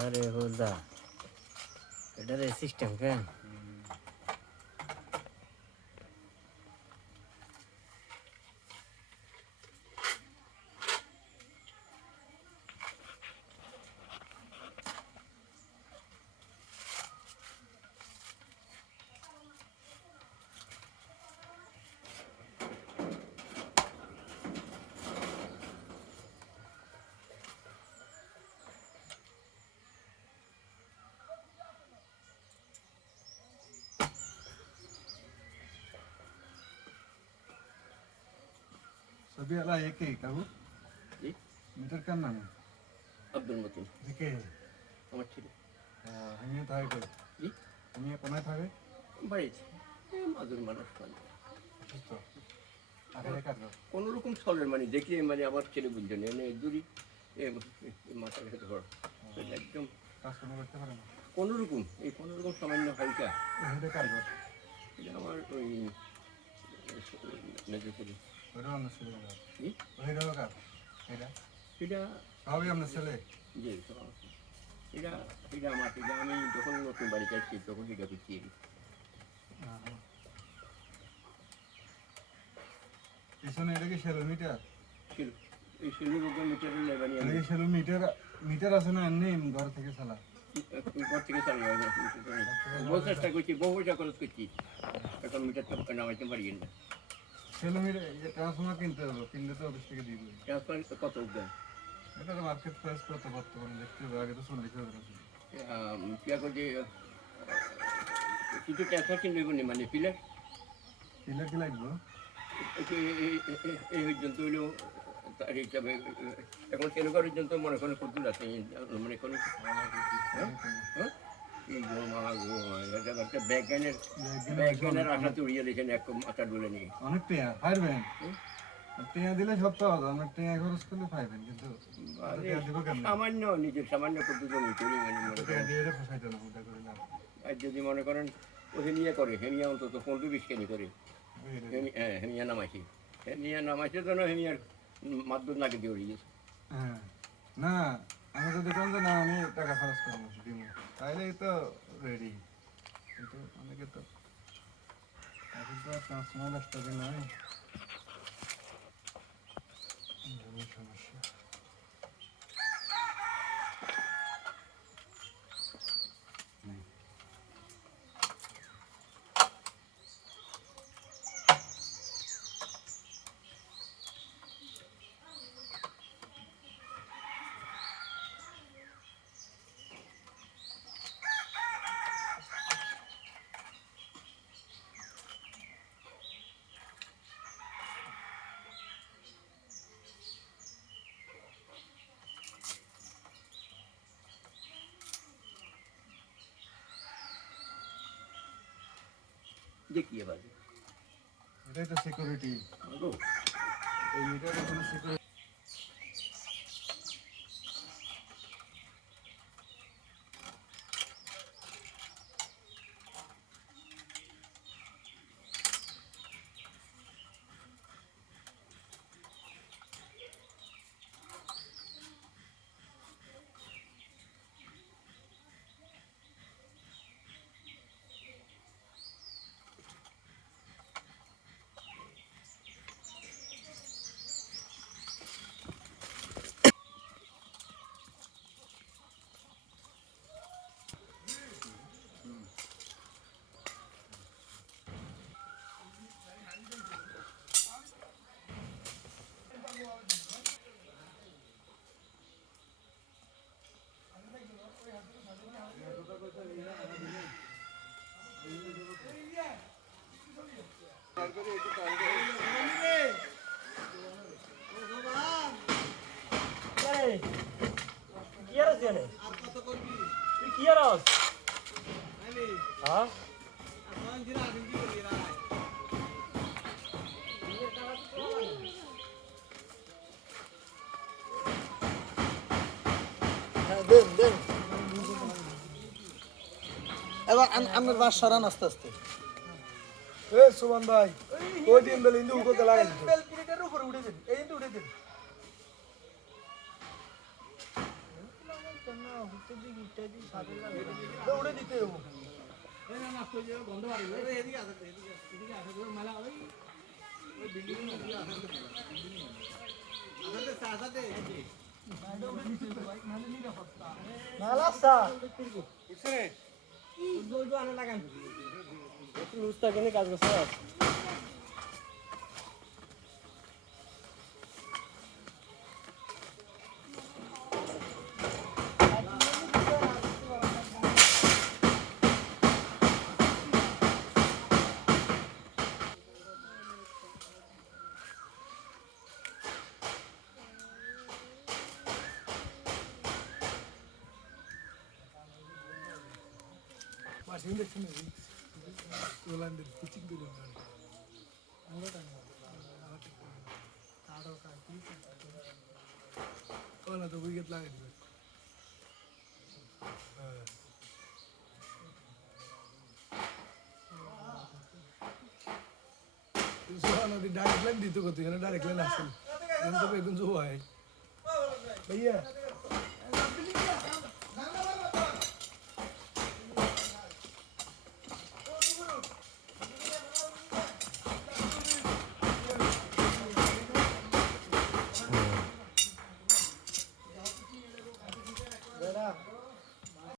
আরে হোজা এটার সিস্টেম কেন सभी वाला एक ही काबू जी मीटर का नाम है अब्दुल मतीन देखिए আমার ছিল हमें था एक জি हमें कौन था वे বাড়িতে মাদুর মানুষ মানে तो आगे कर लो কোনো রকম চলের মানে দেখলে মানে আমার ছেলে বুঝলো না মানে দূরি মাথা খেতে পারো একদম কাস্টমার করতে পারে না কোনো রকম এই কোনো রকম সামান্য হালকা हेडे कर लो এটা আমার ওই নজর করি ওটা আমরা ছেলে জি ওইটা লোক এটা এটা সবই আমরা ছেলে জি এটা এটা আমার এটা আমি যখন নতুন বাড়িতে আসছি তখন এটা করছি পিছনে এটা কি সেলো মিটার ছিল এই শিলুর উপর মিটারের লেবানি এটা আমি কি সেলো মিটার মিটার আছে না এমনি ঘর থেকে চালা ঘর থেকে চালিয়ে বহু চেষ্টা করছি বহু পয়সা খরচ করছি এখন মিটারটা নামাইতে পারি না সেলো মিটার ট্রান্সফর্মার কিনতে হবে কিনলে তো অফিস থেকে দিবে ট্রান্সফার কত উঠবে এটা তো মার্কেট প্রাইস কত বর্তমানে দেখতে হবে আগে তো 40,000 আছে ইয়া করছে কিছু ট্রান্সফার কিনবে কোনি মানে পিলার পিলার কি লাগবে এই পর্যন্ত হইলেও তার হিসাবে এখন তেলুগা পর্যন্ত মনে করেন কদ্দুর আছে মনে করেন ব্যাগানের আশাতে উড়িয়ে দিয়েছেন এক মাথা ডুলে নিয়ে অনেক টিয়া পারবেন টিয়া দিলে সব পাওয়া যায় আমরা টিয়া খরচ করলে পাইবেন কিন্তু টিয়া দিব কেন সামান্য নিজের সামান্য পদ্ধতি করি মানে মনে টিয়া করেন দিয়ে রে ফসাইতে না ওটা করে না আর যদি মনে করেন ও হেমিয়া করে হেমিয়া অন্তত 15-20 কেনি করে হ্যাঁ হেমিয়া নামাইছি হেমিয়া নামাইছে জন্য হেমিয়ার মাধ্যম নাকি দিয়ে উড়িয়ে গেছে হ্যাঁ না আমি যদি কোন না আমি টাকা খরচ করব দিব তাইলে তো রেডি কিন্তু অনেকে তো এখন তো ট্রান্সফর্মার আসতে নাই সমস্যা দেখি এবার এটাই তো সিকিউরিটি এই মিটারে কোনো সিকিউরিটি কি আর আছে এনে তুই কি আর আস হ্যাঁ দেন দেন এবার আমার বাস সরান আস্তে আস্তে এ সুমন ভাই ওই দিন বেল ইন্দু উঠতে লাগে বেল পিরিটার উপরে উঠে দেন এই ইন্দু উঠে দেন দৌড়ে দিতে হবো নালা সা লুজ থাকে না কাজ করছে মাসিন দেখছি না ওলান্ডের পিচিং করে ওলা তো উইকেট লাগাই দিবে সোহানা দি ডাইরেক্ট লাইন দিত কত এখানে ডাইরেক্ট লাইন আসেন এখন তো বেগুন জো হয় भैया